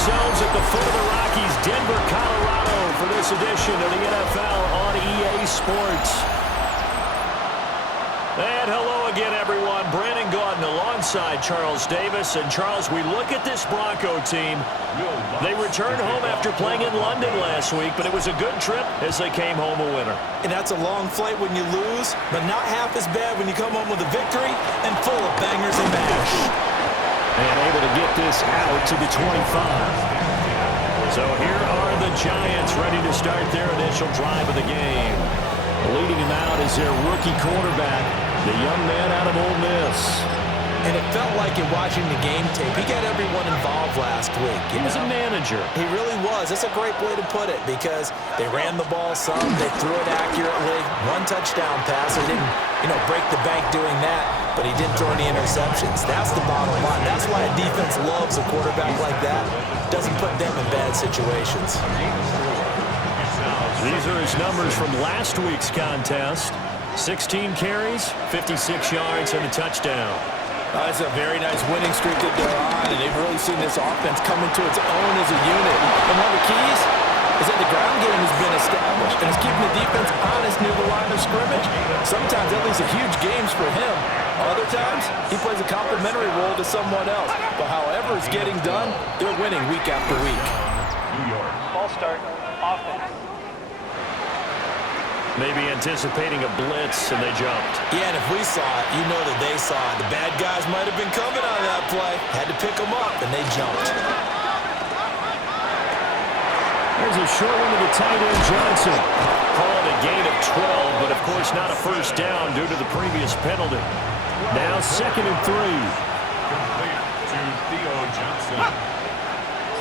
ourselves at the foot of the Rockies, Denver, Colorado, for this edition of the NFL on EA Sports. And hello again, everyone. Brandon Gaudin alongside Charles Davis. And, Charles, we look at this Bronco team. They returned home after playing in London last week, but it was a good trip as they came home a winner. And that's a long flight when you lose, but not half as bad when you come home with a victory and full of bangers and mash. And able to get this out to the 25. So here are the Giants ready to start their initial drive of the game. Leading him out is their rookie quarterback, the young man out of Ole Miss. And it felt like in watching the game tape, he got everyone involved last week. He was a manager. He really was. That's a great way to put it because they ran the ball some, they threw it accurately, one touchdown pass. They didn't, break the bank doing that, but he didn't throw any interceptions. That's the bottom line. That's why a defense loves a quarterback like that. Doesn't put them in bad situations. These are his numbers from last week's contest. 16 carries, 56 yards, and a touchdown. It's a very nice winning streak that they're on, and they've really seen this offense come into its own as a unit. And one of the keys is that the ground game has been established, and it's keeping the defense honest near the line of scrimmage. Sometimes that leads to huge games for him. Other times, he plays a complementary role to someone else. But however it's getting done, they're winning week after week. New York. Ball start. Offense. Maybe anticipating a blitz, and they jumped. Yeah, and if we saw it, you know that they saw it. The bad guys might have been coming on that play. Had to pick them up, and they jumped. There's a short one to the tight end, Johnson. Called a gain of 12, but of course not a first down due to the previous penalty. Now 2nd and 3. Complete to Theo Johnson. A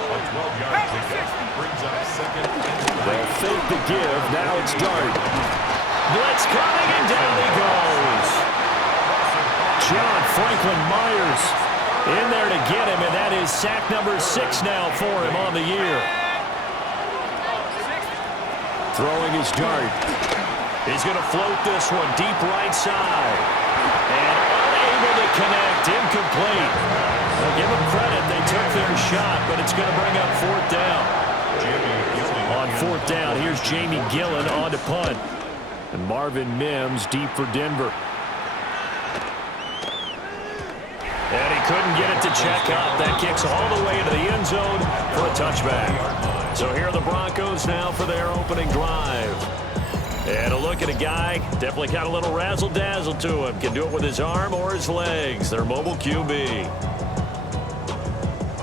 12-yard pickup brings up 2nd and 3. They'll fake the give. Now it's Dart. Blitz coming, and down he goes. John Franklin Myers in there to get him, and that is sack number 6 now for him on the year. Throwing his Dart. He's going to float this one deep right side. And unable to connect. Incomplete. Well, give them credit. They took their shot, but it's going to bring up 4th down. On 4th down, here's Jamie Gillen on to punt. And Marvin Mims deep for Denver. And he couldn't get it to check up. That kicks all the way into the end zone for a touchback. So here are the Broncos now for their opening drive. And a look at a guy, definitely got a little razzle-dazzle to him. Can do it with his arm or his legs. Their mobile QB.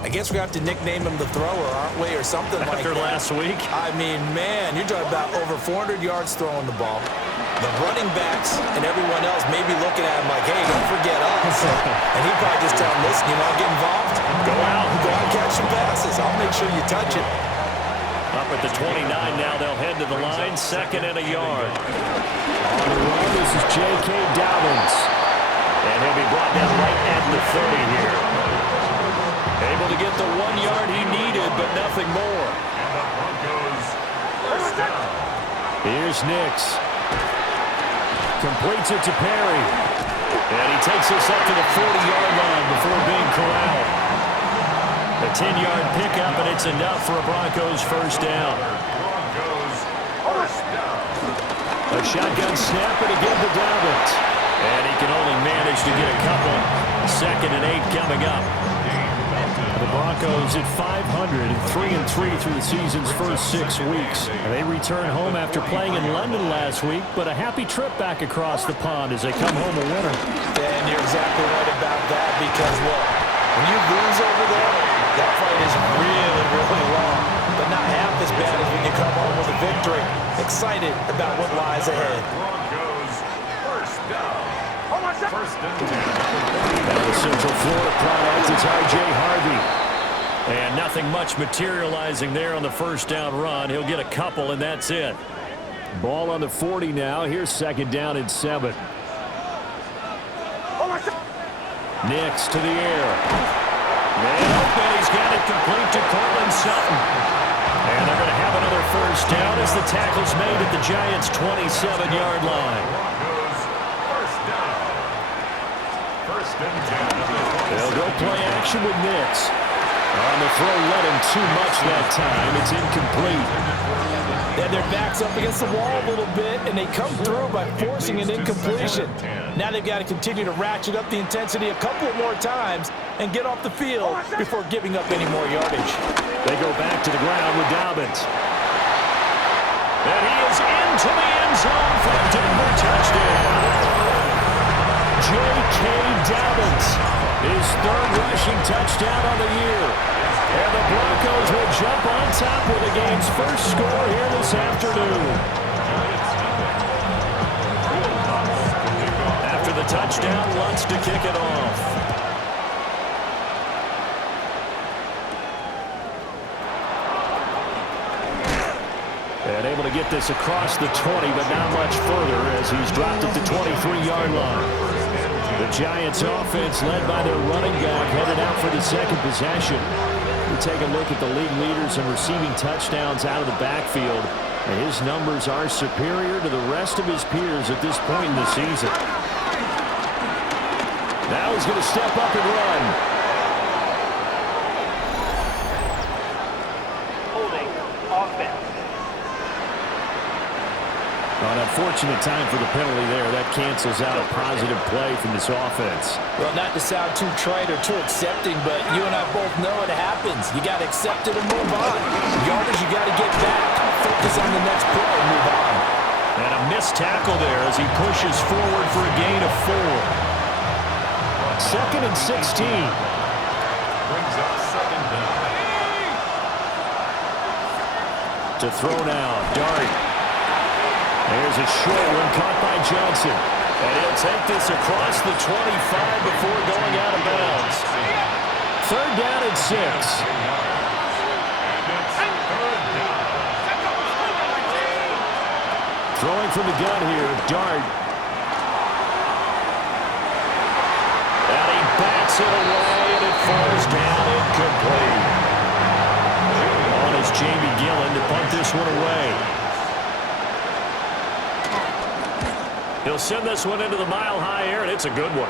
I guess we have to nickname him the thrower, aren't we, or something like that. After last week? I mean, man, you're talking about over 400 yards throwing the ball. The running backs and everyone else may be looking at him like, hey, don't forget us. And he'd probably just tell him, listen, you want to get involved? Go out and catch some passes. I'll make sure you touch it. Up at the 29 now, they'll head to the line, 2nd and a yard. On the run, this is J.K. Dobbins. And he'll be brought down right at the 30 here. Able to get the 1 yard he needed, but nothing more. And the Broncos first down. Here's Nix. Completes it to Perry. And he takes us up to the 40-yard line before being corralled. A 10-yard pickup, and it's enough for a Broncos first down. Broncos first down. A shotgun snap, and again to Dobbins. And he can only manage to get a couple. 2nd and 8 coming up. The Broncos at 500, 3-3 through the season's first 6 weeks. And they return home after playing in London last week, but a happy trip back across the pond as they come home a winner. Dan, you're exactly right about that because, look, when you lose over there, that fight is really, really long, but not half as bad as when you come home with a victory. Excited about what lies ahead. Broncos first down. First and 10. Now the Central Florida product is R.J. Harvey. And nothing much materializing there on the first down run. He'll get a couple, and that's it. Ball on the 40 now. Here's 2nd down and 7. Nix to the air. Man open. He's got it complete to Cortland Sutton. And they're going to have another first down as the tackle's made at the Giants' 27-yard line. They'll go play action with Nix. On the throw, led him too much that time. It's incomplete. And their back's up against the wall a little bit, and they come through by forcing an incompletion. Now they've got to continue to ratchet up the intensity a couple more times and get off the field before giving up any more yardage. They go back to the ground with Dobbins. And he is into the end zone for a Denver touchdown. J.K. Dobbins, his third rushing touchdown on the year. And the Broncos will jump on top with the game's first score here this afternoon. After the touchdown, Lutz to kick it off. And able to get this across the 20, but not much further as he's dropped it to 23-yard line. The Giants offense led by their running back headed out for the second possession. We take a look at the league leaders in receiving touchdowns out of the backfield. And his numbers are superior to the rest of his peers at this point in the season. Now he's going to step up and run. Holding offense. An unfortunate time for the penalty there. That cancels out a positive play from this offense. Well, not to sound too trite or too accepting, but you and I both know it happens. You got to accept it and move on. Yardage, you got to get back. Focus on the next play and move on. And a missed tackle there as he pushes forward for a gain of 4. 2nd and 16. Brings up second down. To throw now, Dart. There's a short one caught by Johnson. And he'll take this across the 25 before going out of bounds. 3rd down and 6. Throwing from the gun here, Dart. And he bats it away, and it falls down incomplete. On is Jamie Gillen to punt this one away. He'll send this one into the mile-high air, and it's a good one.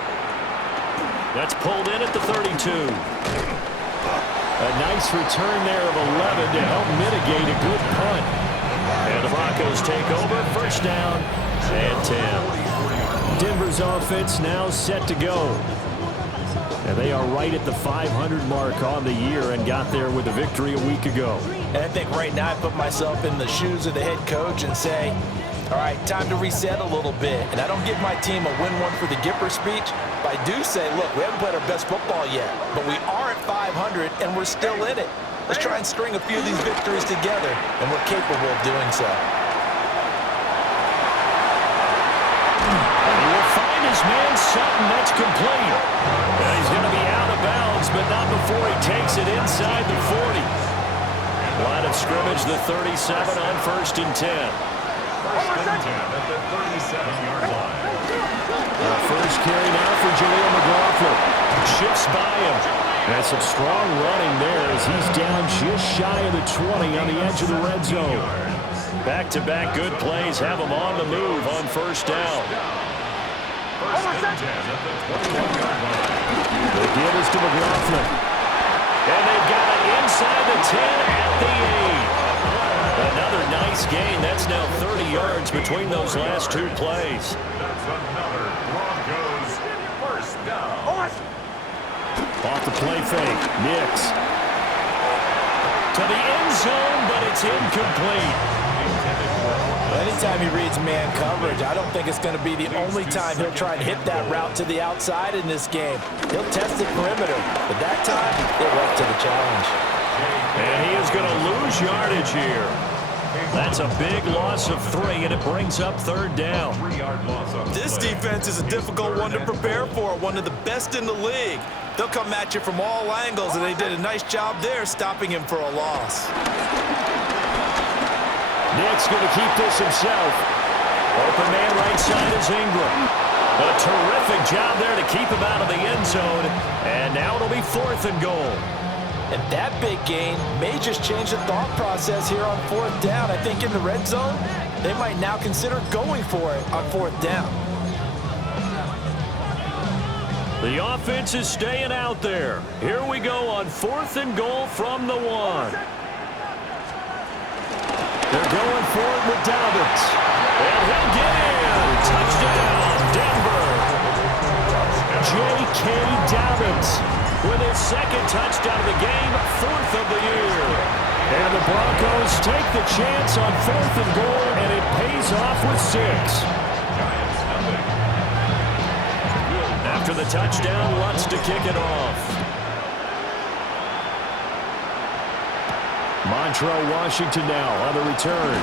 That's pulled in at the 32. A nice return there of 11 to help mitigate a good punt. And the Broncos take over, 1st down and 10. Denver's offense now set to go. And they are right at the 500 mark on the year and got there with a victory a week ago. And I think right now I put myself in the shoes of the head coach and say, all right, time to reset a little bit. And I don't give my team a win one for the Gipper speech, but I do say, look, we haven't played our best football yet, but we are at 500 and we're still in it. Let's try and string a few of these victories together, and we're capable of doing so. And he will find his man Sutton. That's complete. And he's going to be out of bounds, but not before he takes it inside the 40. Line of scrimmage, the 37 on 1st and 10. 1st and 10 at the 37-yard line. First carry now for Jaleel McLaughlin. Shifts by him. And some strong running there as he's down just shy of the 20 on the edge of the red zone. Back-to-back good plays have him on the move on 1st down. 1st and 10 at the 21-yard line. The give is to McLaughlin. And they've got it inside the 10 at the 8. Another nice gain. That's now 30 yards between those last 2 plays. That's another Broncos 1st down. Off the play fake. Nix. To the end zone, but it's incomplete. Anytime he reads man coverage, I don't think it's going to be the only time he'll try and hit that route to the outside in this game. He'll test the perimeter, but that time, they're up to the challenge. And he is going to lose yardage here. That's a big loss of 3, and it brings up 3rd down. 3-yard loss of This defense is a difficult one to prepare for, one of the best in the league. They'll come at you from all angles, and they did a nice job there stopping him for a loss. Nick's going to keep this himself. Open man right side is Ingram. A terrific job there to keep him out of the end zone. And now it'll be 4th and goal. And that big gain may just change the thought process here on 4th down. I think in the red zone, they might now consider going for it on 4th down. The The offense is staying out there. Here we go on 4th and goal from the 1. They're going for it with Dobbins. And he'll get in. Touchdown, Denver. J.K. Dobbins with his 2nd touchdown of the game, 4th of the year. And the Broncos take the chance on 4th and goal, and it pays off with 6. After the touchdown, Lutz to kick it off. Montrell Washington now on the return.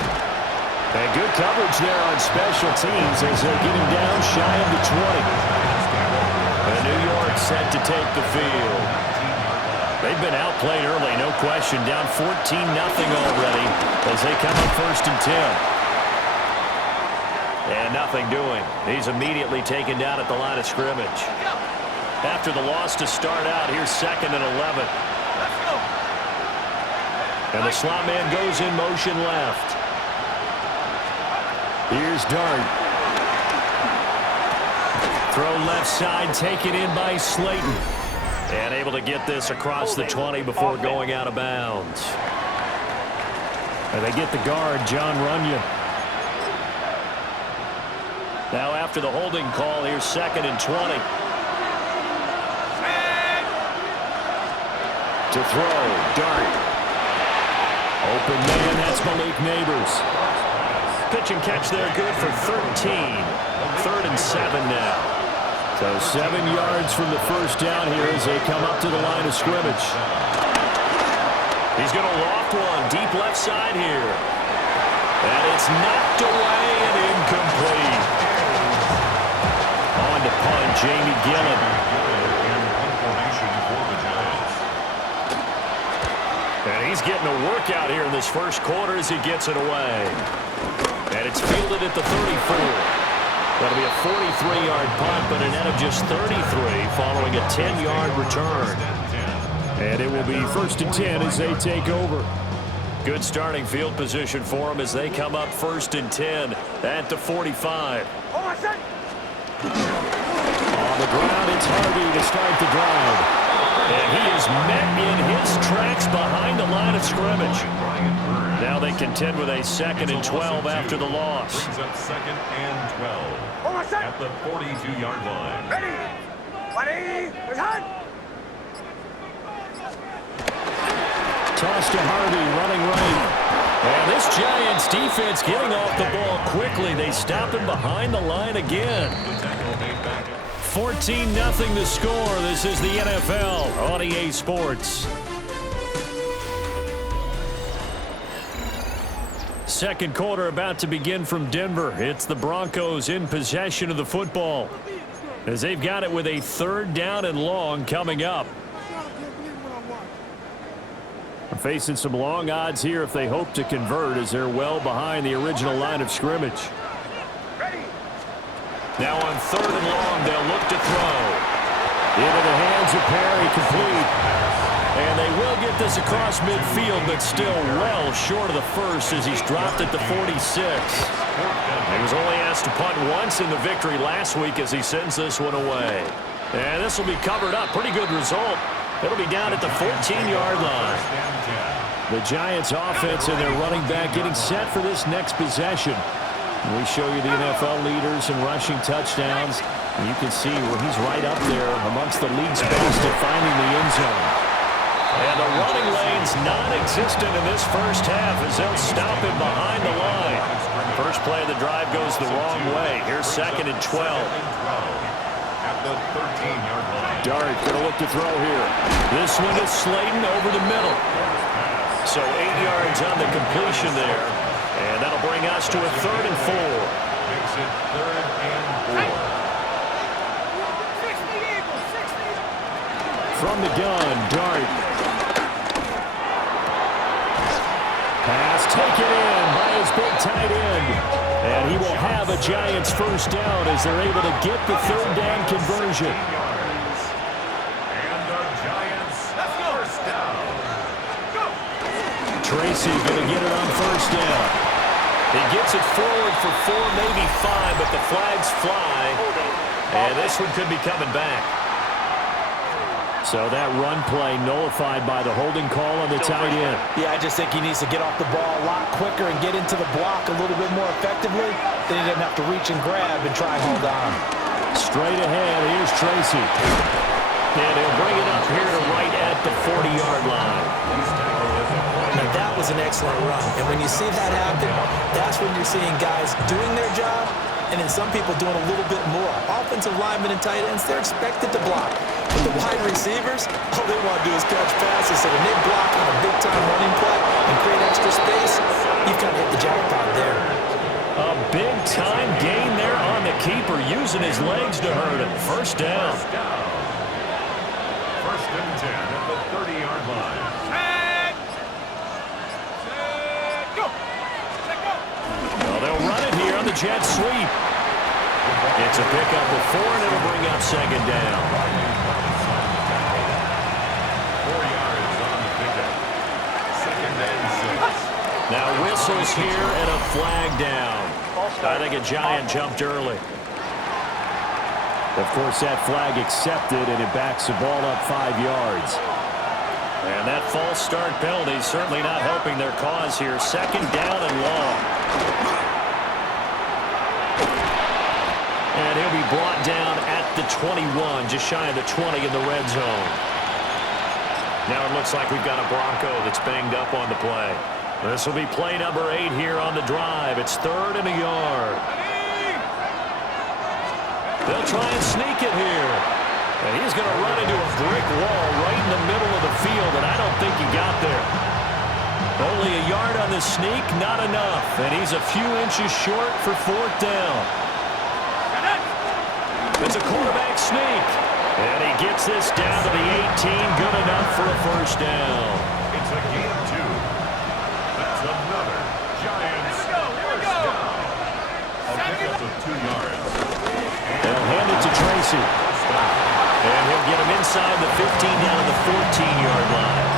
And good coverage there on special teams as they get him down shy of the 20. And New York set to take the field. They've been outplayed early, no question. Down 14-0 already as they come up 1st and 10. And nothing doing. He's immediately taken down at the line of scrimmage. After the loss to start out, here's 2nd and 11. And the slot man goes in motion left. Here's Dart. Throw left side, taken in by Slayton. And able to get this across the 20 before going out of bounds. And they get the guard, John Runyon. Now after the holding call, here's 2nd and 20. To throw, Dart. Open man, that's Malik Neighbors. Pitch and catch there, good for 13. 3rd and 7 now. So 7 yards from the first down here as they come up to the line of scrimmage. He's going to loft one, deep left side here. And it's knocked away and incomplete. On to punt, Jamie Gillen. And he's getting a workout here in this first quarter as he gets it away. And it's fielded at the 34. That'll be a 43-yard punt, but a net of just 33 following a 10-yard return. And it will be 1st and 10 as they take over. Good starting field position for them as they come up 1st and 10 at the 45. On the ground, it's Harvey to start the drive. And he is met in his tracks behind the line of scrimmage. Now they contend with a 2nd and 12 after the loss. Brings up 2nd and 12 at the 42-yard line. Ready, Toss to Harvey, running right. And this Giants defense getting off the ball quickly. They stop him behind the line again. 14-0 the score. This is the NFL on EA Sports. Second quarter about to begin from Denver. It's the Broncos in possession of the football as they've got it with a 3rd down and long coming up. Facing some long odds here if they hope to convert as they're well behind the original line of scrimmage. Now on 3rd and long, they'll look to throw. Into the hands of Perry, complete. And they will get this across midfield, but still well short of the first as he's dropped at the 46. He was only asked to punt once in the victory last week as he sends this one away. And this will be covered up. Pretty good result. It'll be down at the 14-yard line. The Giants offense and their running back getting set for this next possession. We show you the NFL leaders in rushing touchdowns. And you can see where he's right up there amongst the league's best at finding the end zone. And the running lane's non-existent in this first half as they'll stop him behind the line. First play of the drive goes the wrong way. Here's 2nd and 12. At the 13-yard line. Dart going to look to throw here. This one is Slayton over the middle. So 8 yards on the completion there. And that'll bring us to a 3rd and 4. Makes it 3rd and 4. From the gun, Dart. Pass taken in by his big tight end. And he will have a Giants first down as they're able to get the 3rd down conversion. And the Giants first down. Tracy going to get it on first down. He gets it forward for 4, maybe 5, but the flags fly. And this one could be coming back. So that run play nullified by the holding call on the tight end. Yeah, I just think he needs to get off the ball a lot quicker and get into the block a little bit more effectively. Then he doesn't have to reach and grab and try and hold on. Straight ahead, here's Tracy. And he'll bring it up here to right at the 40-yard line. Now, that was an excellent run. And when you see that happen, that's when you're seeing guys doing their job and then some people doing a little bit more. Offensive linemen and tight ends, they're expected to block. But the wide receivers, all they want to do is catch passes. So when they block on a big-time running play and create extra space, you've kind of hit the jackpot there. A big-time gain there on the keeper, using his legs to hurt him. First down. First and 10 at the 30-yard line. Well, they'll run it here on the jet sweep. It's a pickup of 4, and it'll bring up second down. 4 yards on the pickup. Second and 6. Now whistles here and a flag down. I think a Giant jumped early. Of course, that flag accepted, and it backs the ball up 5 yards. And that false start penalty is certainly not helping their cause here. Second down and long. And he'll be brought down at the 21, just shy of the 20 in the red zone. Now it looks like we've got a Bronco that's banged up on the play. This will be play number 8 here on the drive. It's 3rd and a yard. They'll try and sneak it here. And he's going to run into a brick wall right in the middle of the field, and I don't think he got there. Only a yard on the sneak, not enough. And he's a few inches short for 4th down. It's a quarterback sneak. And he gets this down to the 18, good enough for a first down. It's a gain of 2. That's another Giants first down. A pickup of 2 yards. They'll hand it to Tracy. And he'll get him inside the 15 down to the 14-yard line.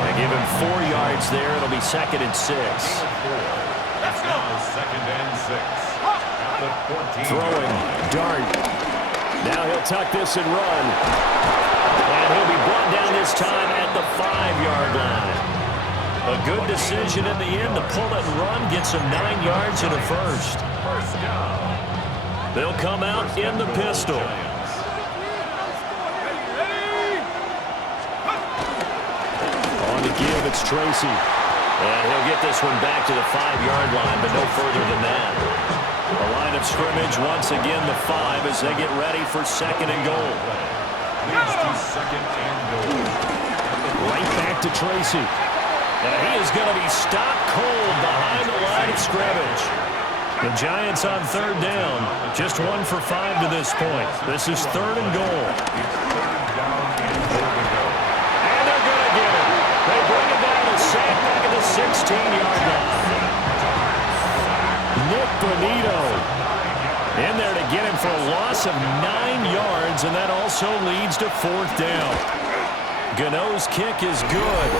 They give him 4 yards there. It'll be 2nd and 6. That's now 2nd and 6. At the 14. Throwing, dart. Now he'll tuck this and run. And he'll be brought down this time at the 5-yard line. A good decision in the end to pull it and run, gets him 9 yards and a first. First down. They'll come out in the pistol. On the give, it's Tracy. And he'll get this one back to the 5-yard line, but no further than that. The line of scrimmage, once again, the 5 as they get ready for 2nd and goal. Leads to 2nd and goal. Right back to Tracy. And he is going to be stopped cold behind the line of scrimmage. The Giants on 3rd down. Just 1 for 5 to this point. This is 3rd and goal. And they're going to get it. They bring it down and sack back at the 16-yard line. Nick Bonito in there to get him for a loss of 9 yards, and that also leads to 4th down. Gano's kick is good.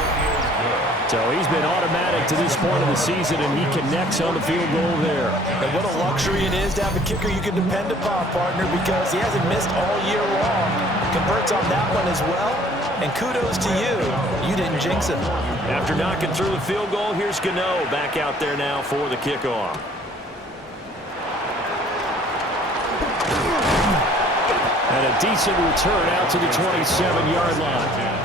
So he's been automatic to this point of the season, and he connects on the field goal there. And what a luxury it is to have a kicker you can depend upon, partner, because he hasn't missed all year long. Converts on that one as well, and kudos to you. You didn't jinx him. After knocking through the field goal, here's Gano back out there now for the kickoff. And a decent return out to the 27-yard line.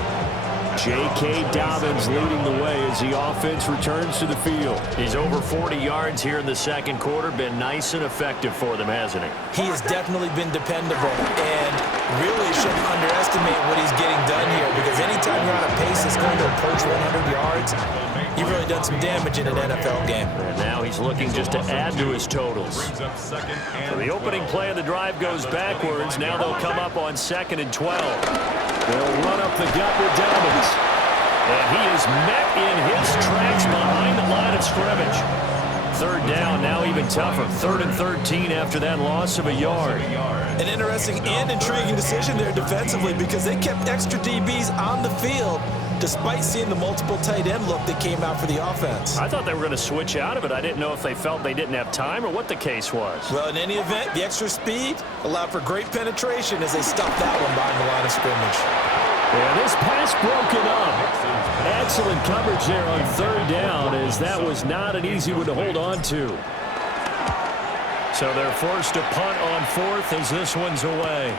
J.K. Dobbins leading the way as the offense returns to the field. He's over 40 yards here in the second quarter. Been nice and effective for them, hasn't he? He has definitely been dependable, and really shouldn't underestimate what he's getting done here, because anytime you're on a pace that's going to approach 100 yards, you've really done some damage in an NFL game. And now he's looking just to add to his totals. So the opening play of the drive goes backwards. Now they'll come up on 2nd and 12. They'll run up the gut with Dobbins. And he is met in his tracks behind the line of scrimmage. 3rd down, now even tougher. 3rd and 13 after that loss of a yard. An interesting and intriguing decision there defensively, because they kept extra DBs on the field despite seeing the multiple tight end look that came out for the offense. I thought they were going to switch out of it. I didn't know if they felt they didn't have time or what the case was. Well, in any event, the extra speed allowed for great penetration as they stopped that one behind the line of scrimmage. Yeah, this pass broken up. Excellent coverage there on third down, as that was not an easy one to hold on to. So they're forced to punt on fourth as this one's away.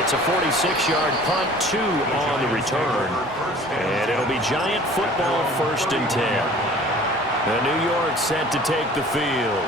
It's a 46-yard punt, 2 on the return. And it'll be Giant football, 1st and 10. And New York set to take the field.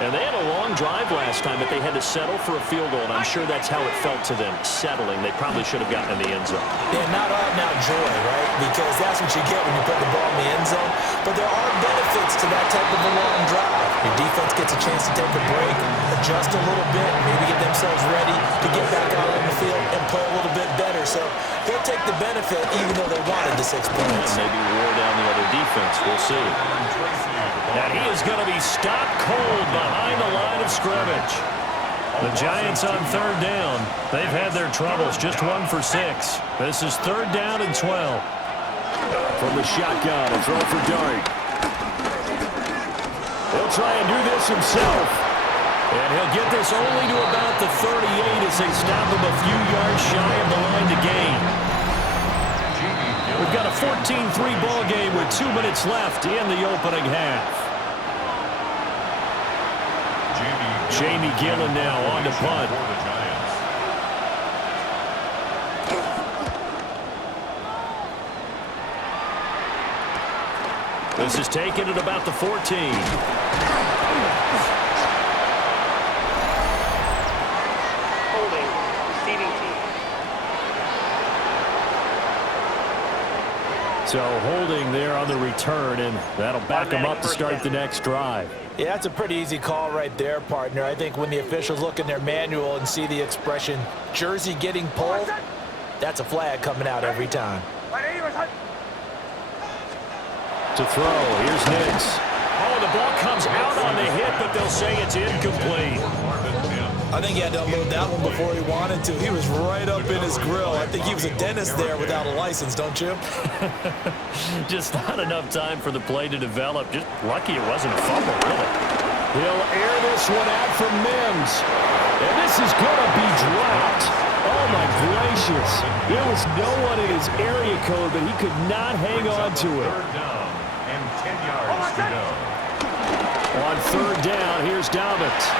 And they had a long drive last time, but they had to settle for a field goal, and I'm sure that's how it felt to them, settling. They probably should have gotten in the end zone. Yeah, not out-and-out joy, right? Because that's what you get when you put the ball in the end zone. But there are benefits to that type of a long drive. Your defense gets a chance to take a break, adjust a little bit, maybe get themselves ready to get back out on the field and play a little bit better. So they'll take the benefit even though they wanted the 6 points. Maybe wore down the other defense. We'll see. And he is going to be stopped cold behind the line of scrimmage. The Giants on third down. They've had their troubles, just 1 for 6. This is 3rd down and 12. From the shotgun, a throw for Dart. He'll try and do this himself. And he'll get this only to about the 38 as they stop him a few yards shy of the line to gain. We've got a 14-3 ball game with 2 minutes left in the opening half. Jamie Gillen now on to punt. This is taken at about the 14. So holding there on the return, and that'll back them up to start the next drive. Yeah, that's a pretty easy call right there, partner. I think when the officials look in their manual and see the expression, jersey getting pulled, that's a flag coming out every time. To throw, here's Nix. Oh, the ball comes out on the hit, but they'll say it's incomplete. I think he had to unload that one before he wanted to. He was right up in his grill. I think he was a dentist there without a license, don't you? Just not enough time for the play to develop. Just lucky it wasn't a fumble, really. He'll air this one out from Mims. And this is going to be dropped. Oh, my gracious. There was no one in his area code, but he could not hang on to it. 3rd down and 10 yards to go. On 3rd down, here's Dobbins.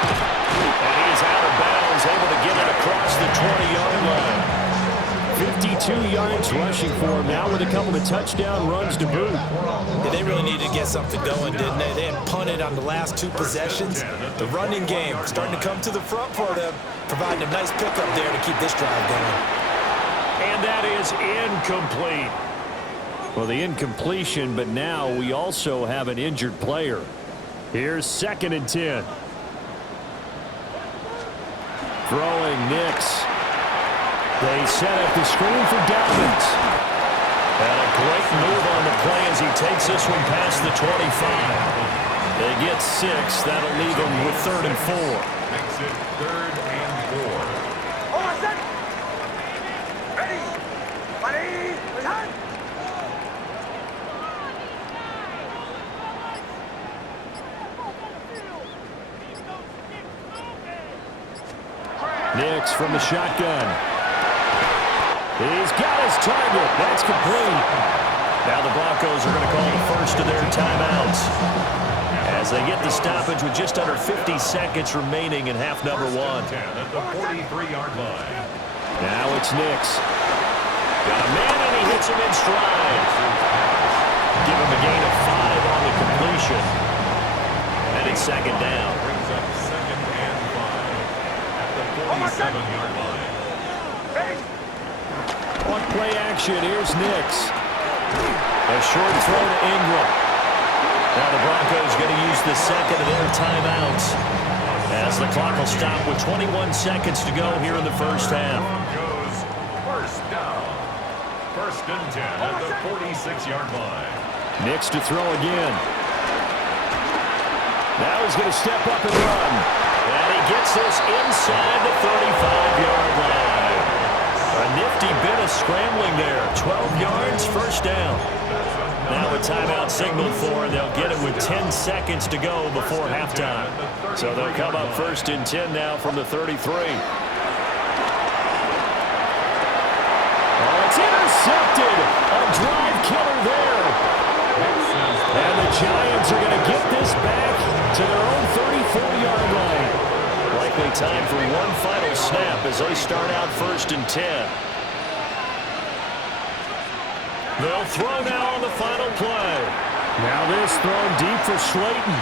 And he is out of bounds, able to get it across the 20-yard line. 52 yards rushing for him now with a couple of touchdown runs to boot. Yeah, they really needed to get something going, didn't they? They had punted on the last 2 possessions. The running game starting to come to the front for them, providing a nice pickup there to keep this drive going. And that is incomplete. Well, the incompletion, but now we also have an injured player. Here's 2nd and 10. Throwing Nix. They set up the screen for Dobbins. And a great move on the play as he takes this one past the 25. They get 6. That'll leave them with 3rd and 4. Makes it 3rd and 4. Ready? Ready? Ready? Nix from the shotgun. He's got his target. That's complete. Now the Broncos are going to call the first of their timeouts as they get the stoppage with just under 50 seconds remaining in half number 1. At the 43-yard line. Now it's Nix. Got a man and he hits him in stride. Give him a gain of 5 on the completion. And it's 2nd down. Brings up 2nd and 5 at the 47-yard line. On play action, here's Nix. A short throw to Ingram. Now the Broncos going to use the 2nd of their timeouts as the clock will stop with 21 seconds to go here in the first half. Broncos 1st down. 1st and 10 at the 46-yard line. Nix to throw again. Now he's going to step up and run. And he gets this inside the 35-yard line. nasty bit of scrambling there. 12 yards, first down. Now a timeout signaled for, and they'll get it with 10 seconds to go before halftime. So they'll come up first and 10 now from the 33. Oh, it's intercepted. A drive killer there. And the Giants are going to get this back to their own 34-yard line. Likely time for one final snap as they start out first and 10. They'll throw now on the final play. Now this thrown deep for Slayton.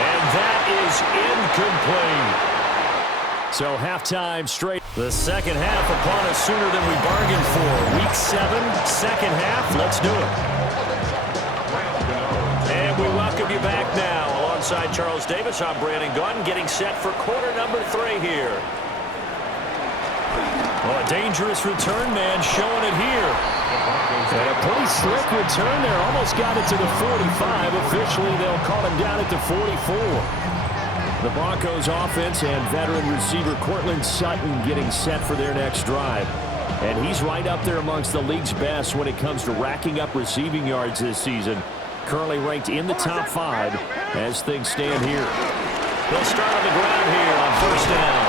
And that is incomplete. So halftime straight. The second half upon us sooner than we bargained for. Week 7, second half. Let's do it. And we welcome you back now. Alongside Charles Davis, I'm Brandon Gaudin, getting set for quarter number 3 here. Well, a dangerous return man showing it here. And a pretty slick return there. Almost got it to the 45. Officially, they'll call him down at the 44. The Broncos offense and veteran receiver Cortland Sutton getting set for their next drive. And he's right up there amongst the league's best when it comes to racking up receiving yards this season. Currently ranked in the top 5 as things stand here. They'll start on the ground here on first down.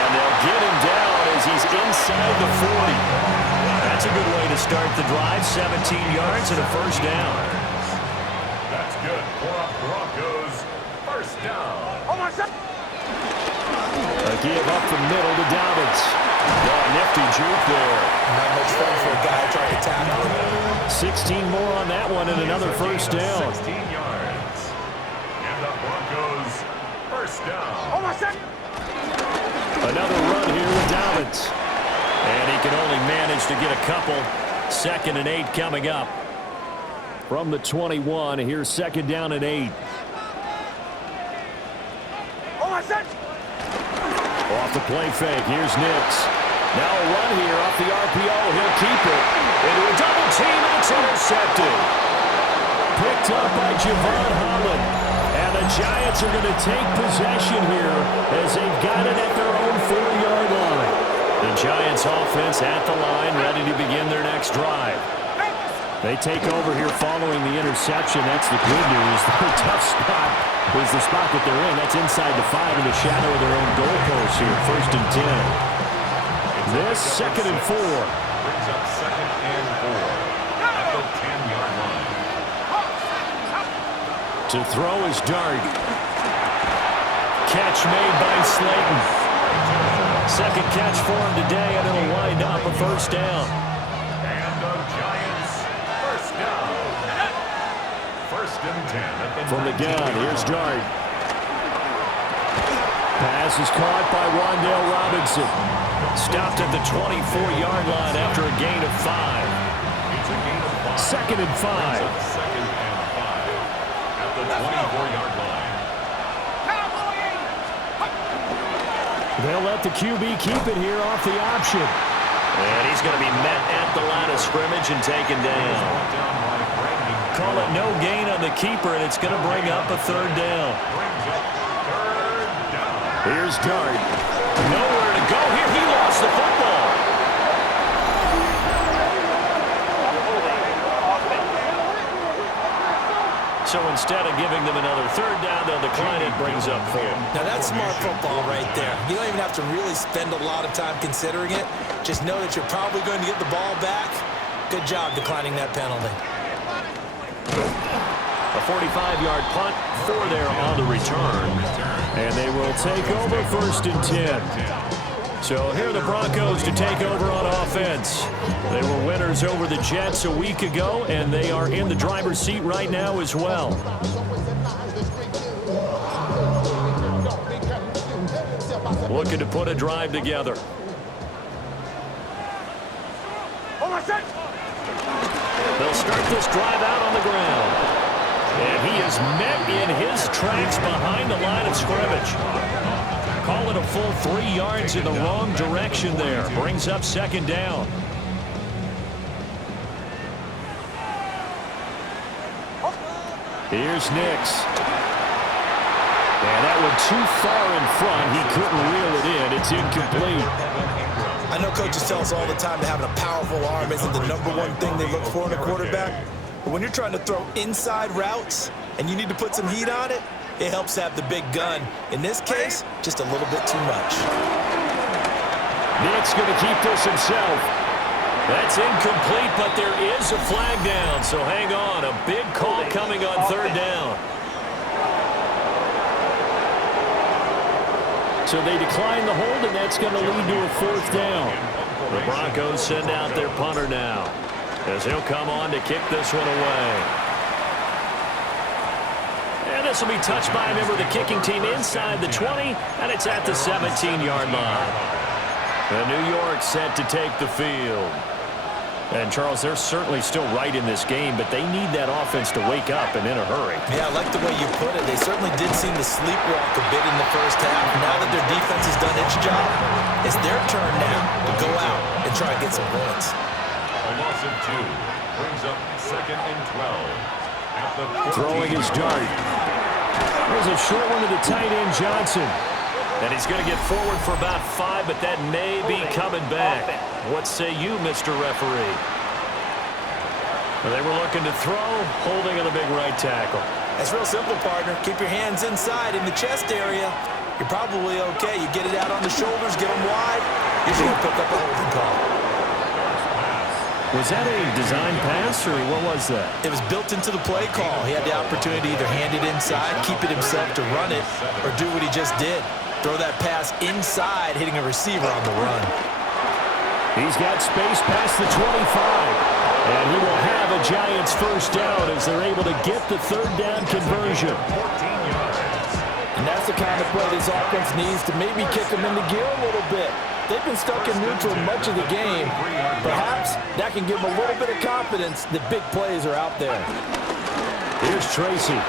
And they'll get him down as he's inside the 40. That's a good way to start the drive. 17 yards and a first down. That's good for Broncos. First down. A give up the middle to Dobbins. Oh, nifty juke there. Not much fun for a guy trying to tackle him. 16 more on that one and another first down. 16 yards. And the Broncos first down. Another run here with Dobbins. And he can only manage to get a couple. 2nd and 8 coming up. From the 21, here's 2nd down and 8. Off the play fake, here's Nix. Now a run here off the RPO. He'll keep it. Into a double team, and it's intercepted. Picked up by Javon Holland. And the Giants are going to take possession here as they've got it at their own 4-yard line. The Giants offense at the line, ready to begin their next drive. They take over here following the interception. That's the good news. The tough spot is the spot that they're in. That's inside the 5 in the shadow of their own goalpost here. First and 10. This 2nd and 4. Brings up 2nd and 4 at the 10-yard line. To throw is Dart. Catch made by Slayton. 2nd catch for him today, and it'll wind up a first down. And the Giants first down. First and 10 at the From the gun, here's Dart. Pass is caught by Wan'Dale Robinson. Stopped at the 24-yard line after a gain of 5. It's a gain of 5. 2nd and 5. 2nd and 5 at the 24-yard line. They'll let the QB keep it here off the option. And he's going to be met at the line of scrimmage and taken down. Call it no gain on the keeper, and it's going to bring up a 3rd down. Here's Dart. Nowhere to go here. He lost the football. So instead of giving them another 3rd down, they'll decline it. Brings up 4. Now that's smart football right there. You don't even have to really spend a lot of time considering it. Just know that you're probably going to get the ball back. Good job declining that penalty. A 45-yard punt for there on the return. And they will take over first and 10. So here are the Broncos to take over on offense. They were winners over the Jets a week ago, and they are in the driver's seat right now as well. Looking to put a drive together. They'll start this drive out on the ground. And he is met in his tracks behind the line of scrimmage. Call it a full 3 yards in the wrong direction there. Brings up 2nd down. Here's Nix. And that one too far in front. He couldn't reel it in. It's incomplete. I know coaches tell us all the time that having a powerful arm isn't the #1 thing they look for in a quarterback. But when you're trying to throw inside routes and you need to put some heat on it, it helps have the big gun. In this case, just a little bit too much. Nick's going to keep this himself. That's incomplete, but there is a flag down, so hang on. A big call coming on third down. So they decline the hold, and that's going to lead to a fourth down. The Broncos send out their punter now, as he'll come on to kick this one away. And this will be touched by a member of the kicking team inside the 20, and it's at the 17-yard line. And New York set to take the field. And, Charles, they're certainly still right in this game, but they need that offense to wake up and in a hurry. Yeah, I like the way you put it. They certainly did seem to sleepwalk a bit in the first half. Now that their defense has done its job, it's their turn now to go out and try and get some points. A loss of 2 brings up 2nd and 12. At the Throwing his dart. There's a short one to the tight end, Johnson. And he's going to get forward for about 5, but that may be coming back. What say you, Mr. Referee? Well, they were looking to throw, holding on the big right tackle. It's real simple, partner. Keep your hands inside in the chest area. You're probably okay. You get it out on the shoulders, get them wide. You're going to pick up a holding call. Was that a design pass, or what was that? It was built into the play call. He had the opportunity to either hand it inside, keep it himself to run it, or do what he just did. Throw that pass inside, hitting a receiver on the run. He's got space past the 25. And he will have a Giants first down as they're able to get the third down conversion. And that's the kind of play this offense needs to maybe kick them into gear a little bit. They've been stuck in neutral much of the game. Perhaps that can give them a little bit of confidence that big plays are out there. Here's Tracy.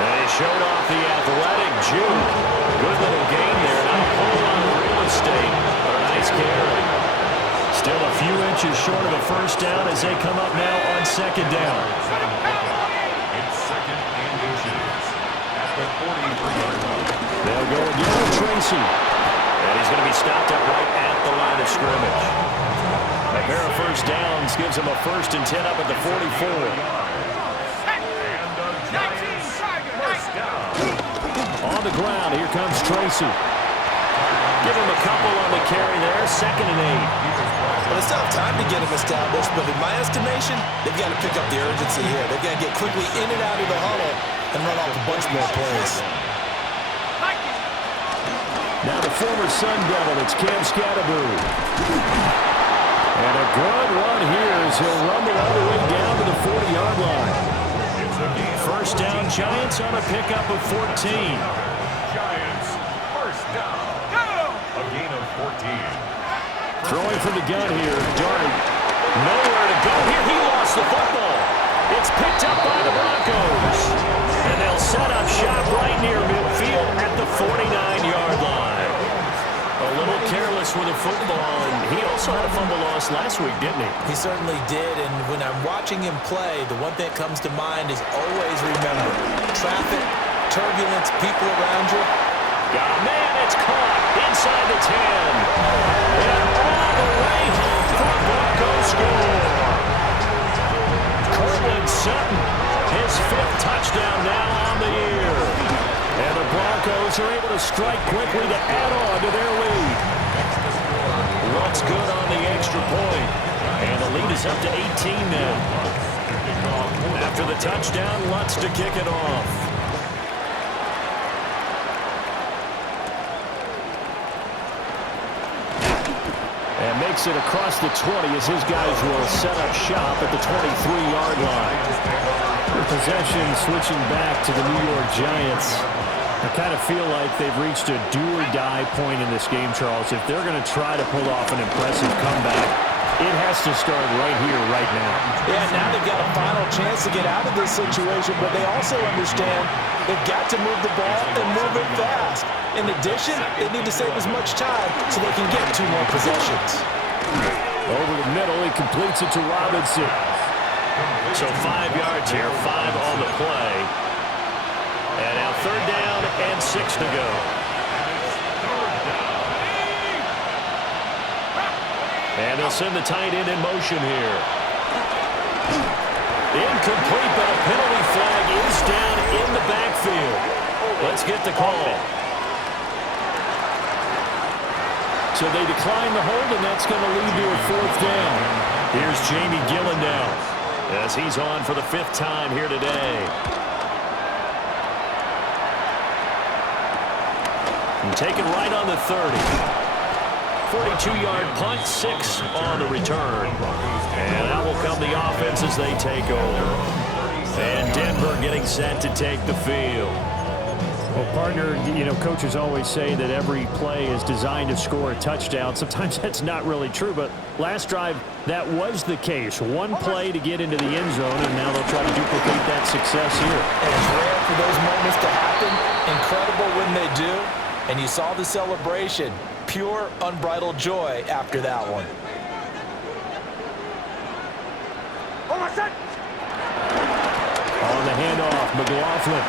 And he showed off the athletic juke. Good little gain there. Not a whole lot of real estate, but a nice carry. Still a few inches short of a first down as they come up now on second down. It's 2nd and inches at the 43-yard line. They'll go again with Tracy. And he's going to be stopped up right at the line of scrimmage. A pair of first downs gives him a 1st and 10 up at the 44. On the ground, here comes Tracy. Give him a couple on the carry there, 2nd and 8. Well, it's not time to get them established, but in my estimation, they've got to pick up the urgency here. They've got to get quickly in and out of the huddle and run off a bunch more plays. Now the former Sun Devil, it's Cam Scatterbroo. And a good run here as he'll rumble all the way down to the 40-yard line. First down, Giants on a pickup of 14. Giants first down. A gain of 14. Throwing from the gun here, Dart. Nowhere to go here. He lost the football. It's picked up by the Broncos. And they'll set up shop right near midfield at the 49-yard line. A little careless with the football, and he also had a fumble loss last week, didn't he? He certainly did, and when I'm watching him play, the one thing that comes to mind is always remember, traffic, turbulence, people around you. Got a man, it's caught inside the 10. And all the way home for a Broncos score. Cortland Sutton, his 5th touchdown now on the year. And the Broncos are able to strike quickly to add on to their lead. Lutz good on the extra point. And the lead is up to 18 now. After the touchdown, Lutz to kick it off. And makes it across the 20 as his guys will set up shop at the 23-yard line. The possession switching back to the New York Giants. I kind of feel like they've reached a do-or-die point in this game, Charles. If they're going to try to pull off an impressive comeback, it has to start right here, right now. Yeah, now they've got a final chance to get out of this situation, but they also understand they've got to move the ball and move it fast. In addition, they need to save as much time so they can get 2 more possessions. Over the middle, he completes it to Robinson. So 5 yards here, 5 on the play. And now 3rd down and 6 to go. And they'll send the tight end in motion here. Incomplete, but a penalty flag is down in the backfield. Let's get the call. So they decline the hold, and that's going to lead to a 4th down. Here's Jamie Gillen now, as he's on for the 5th time here today. And taken right on the 30. 42-yard punt, 6 on the return. And that will come the offense as they take over. And Denver getting set to take the field. Well, partner, you know, coaches always say that every play is designed to score a touchdown. Sometimes that's not really true, but last drive, that was the case. One play to get into the end zone, and now they'll try to duplicate that success here. And it's rare for those moments to happen. Incredible when they do. And you saw the celebration. Pure, unbridled joy after that one. On the handoff, McLaughlin.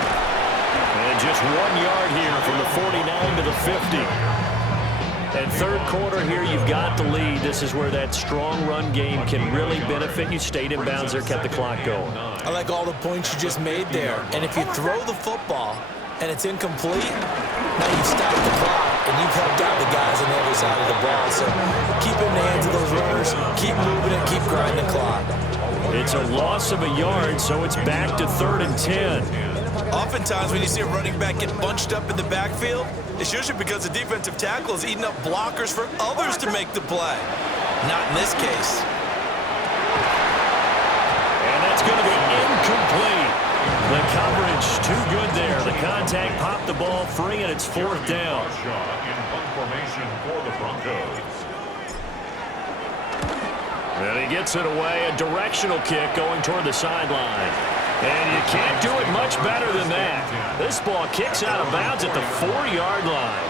And just 1 yard here from the 49 to the 50. And third quarter here, you've got the lead. This is where that strong run game can really benefit you. Stayed in bounds there, kept the clock going. I like all the points you just made there. And if you throw the football and it's incomplete, now you've stopped the clock and you've helped out the guys on the other side of the ball. So keep in the hands of those runners, keep moving it, keep grinding the clock. It's a loss of a yard, so it's back to 3rd and 10. Oftentimes when you see a running back get bunched up in the backfield, it's usually because the defensive tackle is eating up blockers for others to make the play. Not in this case. And that's going to be incomplete. The coverage too good there. The contact popped the ball free, and it's 4th down. In punt formation for the Broncos. And he gets it away. A directional kick going toward the sideline. And you can't do it much better than that. This ball kicks out of bounds at the 4-yard line.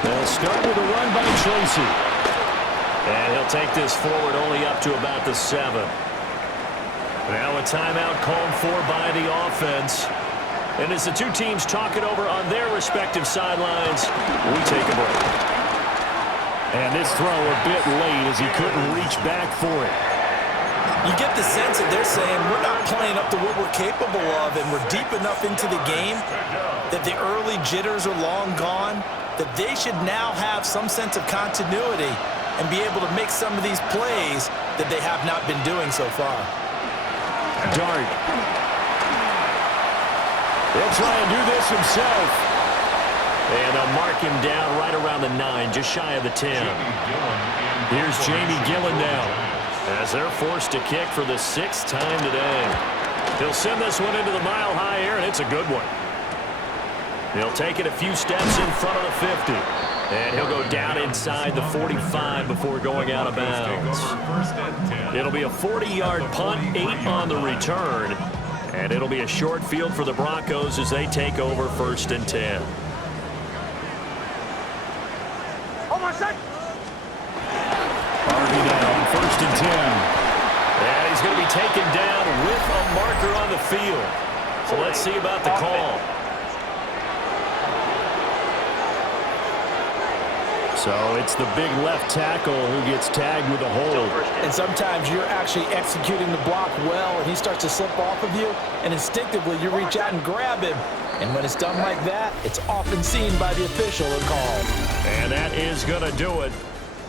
They'll start with a run by Tracy. And he'll take this forward only up to about the 7. Now a timeout called for by the offense. And as the two teams talk it over on their respective sidelines, we take a break. And this throw a bit late as he couldn't reach back for it. You get the sense that they're saying we're not playing up to what we're capable of, and we're deep enough into the game that the early jitters are long gone, that they should now have some sense of continuity and be able to make some of these plays that they have not been doing so far. Dart. He'll try and do this himself. And they'll mark him down right around the 9, just shy of the 10. Here's Jamie Gillen now, as they're forced to kick for the 6th time today. He'll send this one into the mile-high air, and it's a good one. He'll take it a few steps in front of the 50. And he'll go down inside the 45 before going out of bounds. It'll be a 40-yard punt, 8 on the return. And it'll be a short field for the Broncos as they take over 1st and 10. Harvey now on 1st and 10. And he's going to be taken down with a marker on the field. So let's see about the call. So it's the big left tackle who gets tagged with a hold. And sometimes you're actually executing the block well, and he starts to slip off of you, and instinctively you reach out and grab him. And when it's done like that, it's often seen by the official and called. And that is going to do it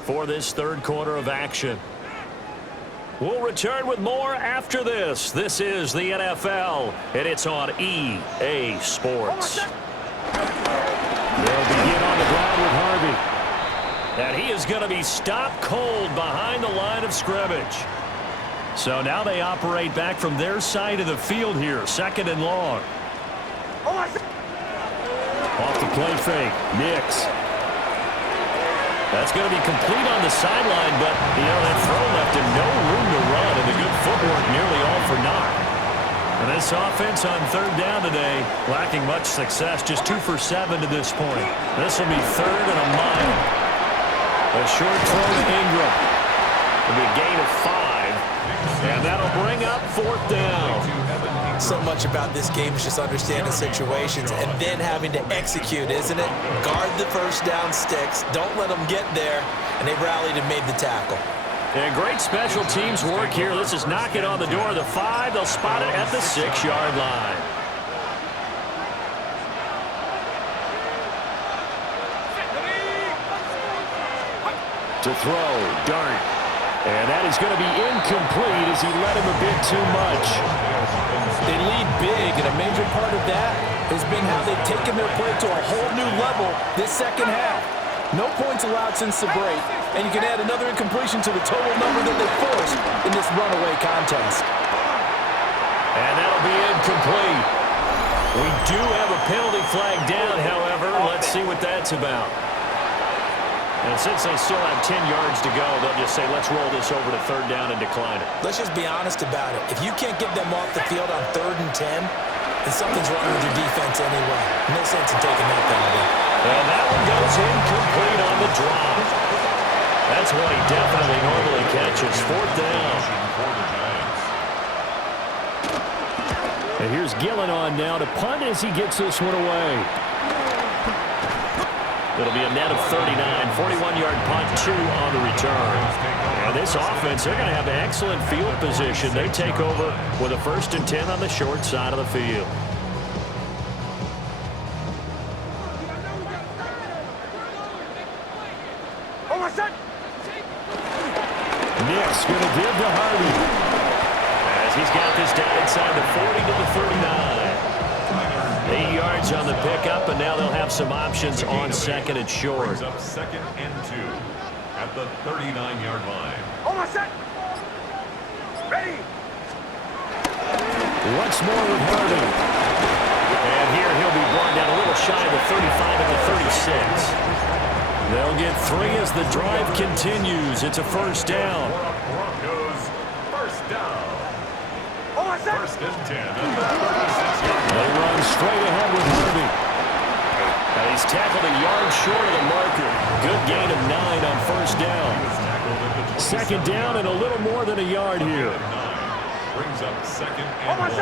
for this third quarter of action. We'll return with more after this. This is the NFL, and it's on EA Sports. They'll begin on the ground with Harvey. And he is going to be stopped cold behind the line of scrimmage. So now they operate back from their side of the field here, 2nd and long. Off the play fake, Nix. That's going to be complete on the sideline, but, you know, that throw left him no room to run, and the good footwork nearly all for naught. And this offense on 3rd down today, lacking much success, just 2 for 7 to this point. This will be 3rd and a mile. A short throw to Ingram. It'll be a gain of 5, and that'll bring up 4th down. So much about this game is just understanding situations and then having to execute, isn't it? Guard the first down sticks. Don't let them get there. And they rallied and made the tackle. And great special teams work here. This is knocking on the door of the 5. They'll spot it at the 6-yard line. To throw, Dart. And that is going to be incomplete as he led him a bit too much. They lead big, and a major part of that has been how they've taken their play to a whole new level this second half. No points allowed since the break, and you can add another incompletion to the total number that they forced in this runaway contest. And that'll be incomplete. We do have a penalty flag down, however. Let's see what that's about. And since they still have 10 yards to go, they'll just say, let's roll this over to 3rd down and decline it. Let's just be honest about it. If you can't get them off the field on 3rd and 10, then something's wrong with your defense anyway. No sense in taking that penalty. And that one goes incomplete on the drop. That's what he definitely normally catches. 4th down. And here's Gillen on now to punt as he gets this one away. It'll be a net of 39, 41-yard punt, 2 on the return. And this offense, they're going to have excellent field position. They take over with a 1st and 10 on the short side of the field. Nick's going to give to Harvey. As he's got this down inside the 40 to the 39. 8 yards on the pickup, and now they'll have some options on 2nd and short. Brings up 2nd and 2 at the 39-yard line. Almost set. Ready. Once more with Harvey. And here he'll be brought down a little shy of the 35 at the 36. They'll get 3 as the drive continues. It's a 1st down. Broncos, 1st down. Almost set. 1st and 10 at the 36-yard line. They run straight ahead with Harvey. And he's tackled a yard short of the marker. Good gain of 9 on 1st down. 2nd down and a little more than a yard here. Brings up 2nd and 1.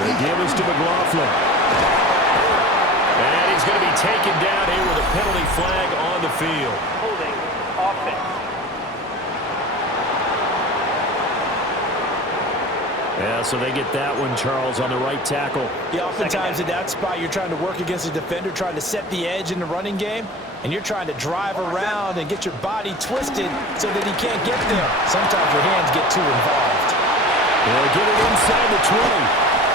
The give is to McLaughlin. And he's going to be taken down here with a penalty flag on the field. Holding offense. Yeah, so they get that one, Charles, on the right tackle. Yeah, oftentimes at that spot, you're trying to work against a defender, trying to set the edge in the running game, and you're trying to drive around and get your body twisted so that he can't get there. Sometimes your hands get too involved. They'll get it inside the 20.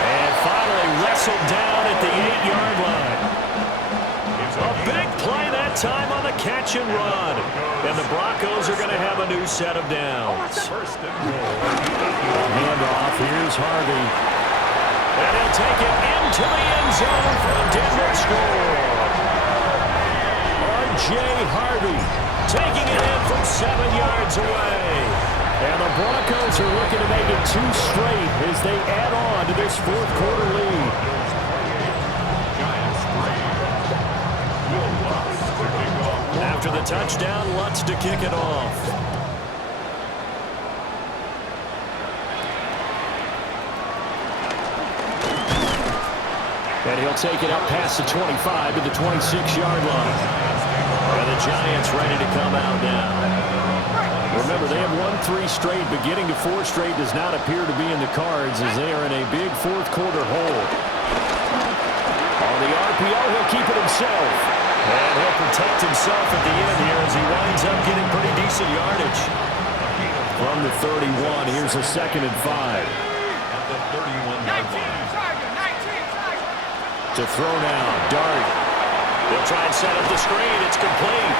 And finally wrestled down at the 8-yard line. A big play that time on the catch and run. And the Broncos are going to have a new set of downs. 1st and goal. Handoff, here's Harvey. And he'll take it into the end zone for a Denver score. R.J. Harvey taking it in from 7 yards away. And the Broncos are looking to make it 2 straight as they add on to this 4th quarter lead. Giants 3. Will Lutz to kick off. After the touchdown, Lutz to kick it off. And he'll take it up past the 25 to the 26-yard line. And the Giants ready to come out now. Remember, they have won 3 straight, but getting to 4 straight does not appear to be in the cards as they are in a big 4th quarter hole. On the RPO, he'll keep it himself. And he'll protect himself at the end here as he winds up getting pretty decent yardage. From the 31, here's a 2nd and 5. At the 31-yard line. To throw now, Dart. They'll try and set up the screen. It's complete.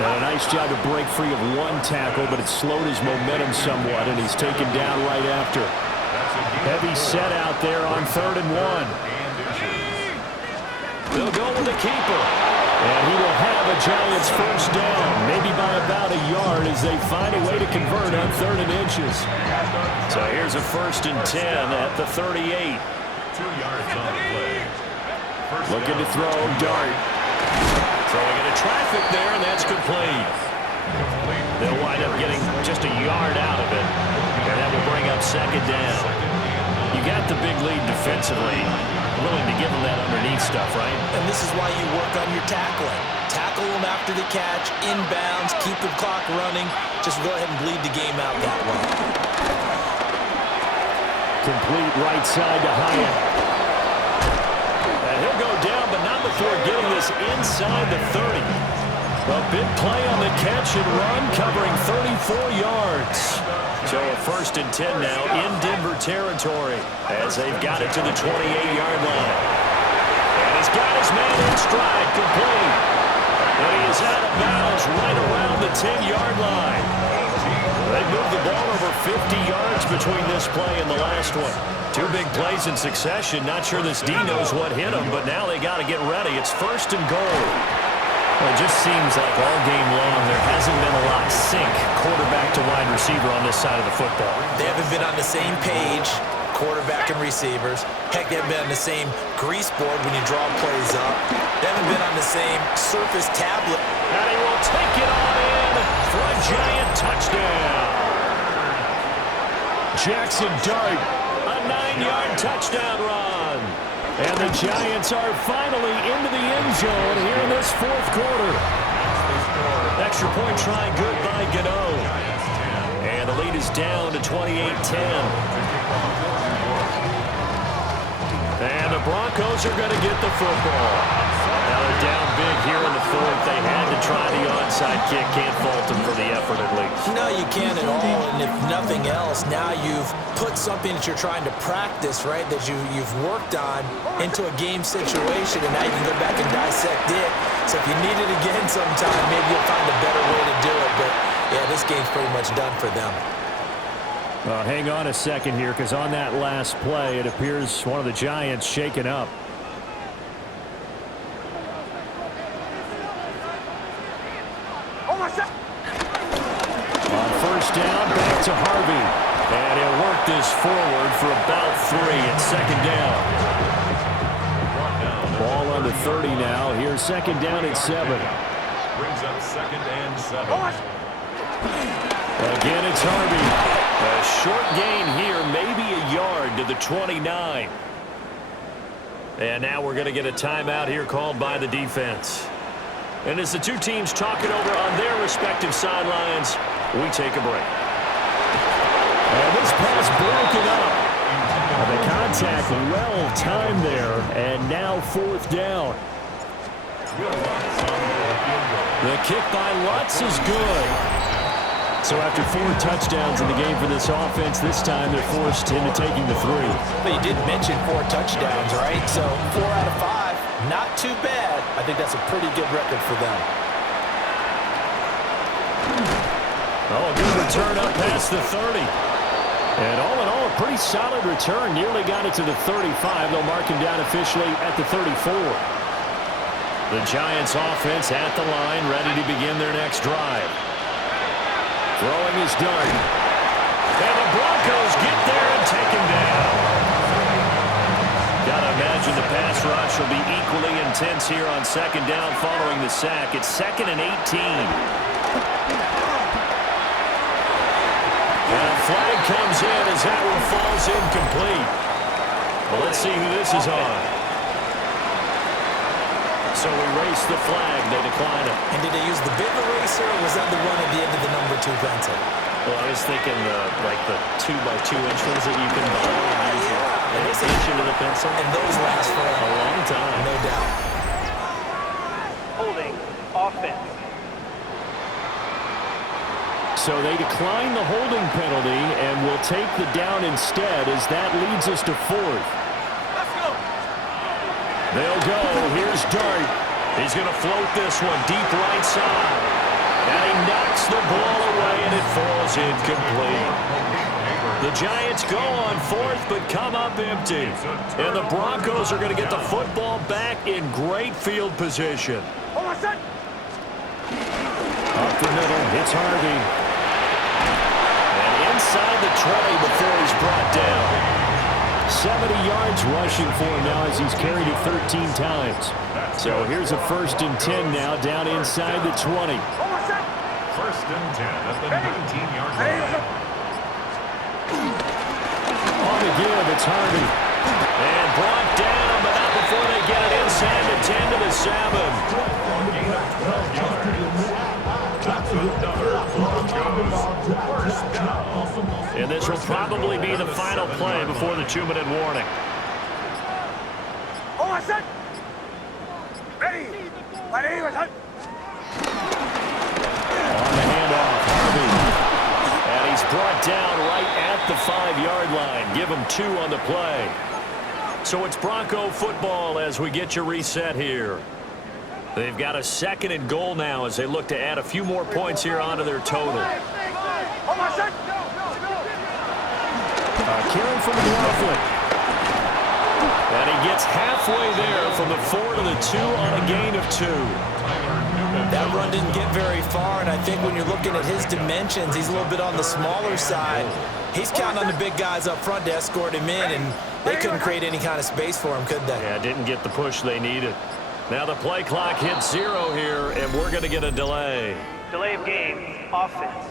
And a nice job to break free of 1 tackle, but it slowed his momentum somewhat, and he's taken down right after. Heavy set out there on 3rd and 1. They'll go with the keeper. And he will have a Giants 1st down, maybe by about a yard as they find a way to convert on 3rd and inches. So here's a 1st and 10 at the 38. 2 yards on the play. Looking to throw, Dart. Throwing into traffic there, and that's complete. They'll wind up getting just a yard out of it. And that will bring up second down. You got the big lead defensively. Willing to give them that underneath stuff, right? And this is why you work on your tackling. Tackle them after the catch, inbounds, keep the clock running. Just go ahead and bleed the game out that way. Complete right side to Hyatt. And he'll go down, but not before getting this inside the 30. A big play on the catch and run, covering 34 yards. So a 1st and 10 now in Denver territory as they've got it to the 28-yard line. And he's got his man in stride, complete. And he is out of bounds right around the 10-yard line. They moved the ball over 50 yards between this play and the last one. 2 big plays in succession. Not sure this D knows what hit him, but now they got to get ready. It's 1st and goal. Well, it just seems like all game long there hasn't been a lot of sync quarterback to wide receiver on this side of the football. They haven't been on the same page, quarterback and receivers. Heck, they haven't been on the same grease board when you draw plays up. They haven't been on the same surface tablet. And he will take it on in for a giant touchdown. Jackson Dart. A 9-yard touchdown run. And the Giants are finally into the end zone here in this 4th quarter. Extra point try good by Gano. And the lead is down to 28-10. And the Broncos are going to get the football. Now they're down big here in the 4th. They had to try the onside kick. Can't fault them for the effort at least. No, you can't at all. And if nothing else, now you've put something that you're trying to practice, right, that you've worked on into a game situation, and now you can go back and dissect it. So if you need it again sometime, maybe you'll find a better way to do it. But, yeah, this game's pretty much done for them. Hang on a second here, because on that last play, it appears one of the Giants shaken up. On 1st down, back to Harvey. And he'll work this forward for about 3 at 2nd down. Ball on the 30 now. Here's 2nd down at 7. Brings up 2nd and 7. Again, it's Harvey. A short gain here, maybe a yard to the 29. And now we're going to get a timeout here called by the defense. And as the 2 teams talk it over on their respective sidelines, we take a break. And this pass broken up. The contact well timed there, and now 4th down. The kick by Lutz is good. So after 4 touchdowns in the game for this offense, this time they're forced into taking the 3. But you did mention 4 touchdowns, right? So 4 out of 5, not too bad. I think that's a pretty good record for them. Oh, a good return up past the 30. And all in all, a pretty solid return. Nearly got it to the 35. They'll mark him down officially at the 34. The Giants offense at the line, ready to begin their next drive. Throwing his dart. And the Broncos get there and take him down. Gotta imagine the pass rush will be equally intense here on 2nd down following the sack. It's 2nd and 18. And a flag comes in as that one falls incomplete. Well, let's see who this is on. So erase the flag. They decline it. And did they use the big eraser, or was that the one at the end of the number 2 pencil? Well, I was thinking like the 2x2 inch ones that you can buy and use an inch into the pencil. And those last for A long time. no doubt. Holding offense. So they decline the holding penalty and will take the down instead, as that leads us to 4th. Let's go. They'll go. Here's Dart. He's going to float this one deep right side. And he knocks the ball away, and it falls incomplete. The Giants go on 4th, but come up empty. And the Broncos are going to get the football back in great field position. Hold on, set. Up the middle. It's Harvey. And inside the 20 before he's brought down. 70 yards rushing for him now as he's carried it 13 times. So here's a 1st and 10 now down inside the 20. Hold on, set. 1st and 10 at the 19-yard line. the give. It's Harvey. And brought down, but not before they get it inside the 10 to the 7. A gain of 12 yards. That's another Broncos first down. And this will probably be the final play before the 2-minute warning. Oh, I said. Ready. Ready. On the handoff, Harvey. And he's brought down right at the 5-yard line. Give him 2 on the play. So it's Bronco football as we get you reset here. They've got a 2nd and goal now as they look to add a few more points here onto their total. Oh, I said. Carry from McLaughlin. And he gets halfway there from the 4 to the 2 on a gain of 2. That run didn't get very far, and I think when you're looking at his dimensions, he's a little bit on the smaller side. He's counting on the big guys up front to escort him in, and they couldn't create any kind of space for him, could they? Yeah, didn't get the push they needed. Now the play clock hits 0 here, and we're going to get a delay. Delay of game. Offense.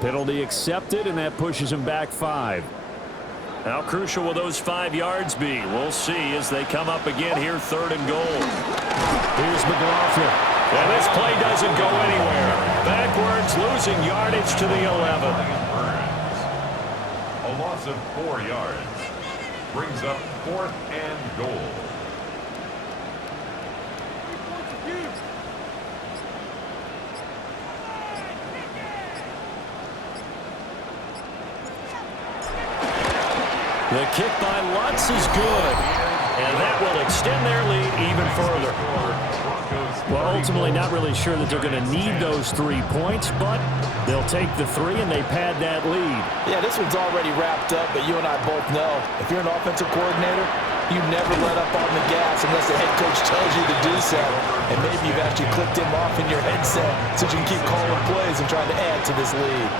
Penalty accepted, and that pushes him back 5. How crucial will those 5 yards be? We'll see as they come up again here, 3rd and goal. Here's McLaughlin. And this play doesn't go anywhere. Backwards, losing yardage to the 11. A loss of 4 yards. Brings up 4th and goal. The kick by Lutz is good. And that will extend their lead even further. Well, ultimately not really sure that they're going to need those 3 points, but they'll take the 3 and they pad that lead. Yeah, this one's already wrapped up, but you and I both know if you're an offensive coordinator, you never let up on the gas unless the head coach tells you to do so. And maybe you've actually clicked him off in your headset so you can keep calling plays and trying to add to this lead.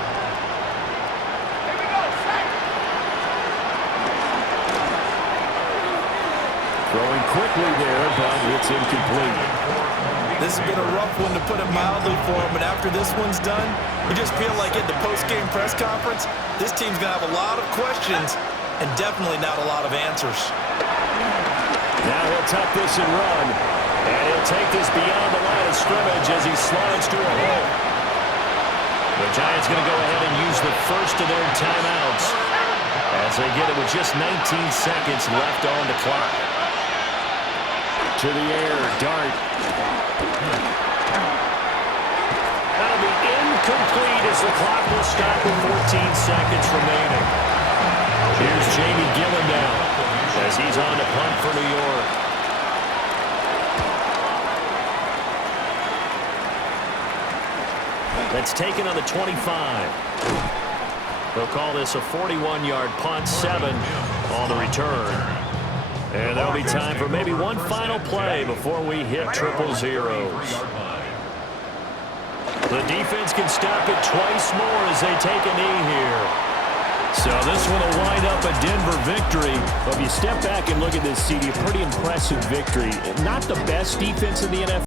Throwing quickly there, but it's incomplete. This has been a rough one to put it mildly for him, but after this one's done, you just feel like at the post-game press conference, this team's going to have a lot of questions and definitely not a lot of answers. Now he'll tuck this and run. And he'll take this beyond the line of scrimmage as he slides to a hole. The Giants going to go ahead and use the first of their timeouts as they get it with just 19 seconds left on the clock. To the air, Dart. That'll be incomplete as the clock will stop with 14 seconds remaining. Here's Jamie Gillen now as he's on to punt for New York. That's taken on the 25. They'll call this a 41-yard punt, 7 on the return. And there'll be time for maybe one final play before we hit triple zeros. The defense can stop it twice more as they take a knee here. So this one will wind up a Denver victory. But if you step back and look at this, CD, a pretty impressive victory. Not the best defense in the NFL.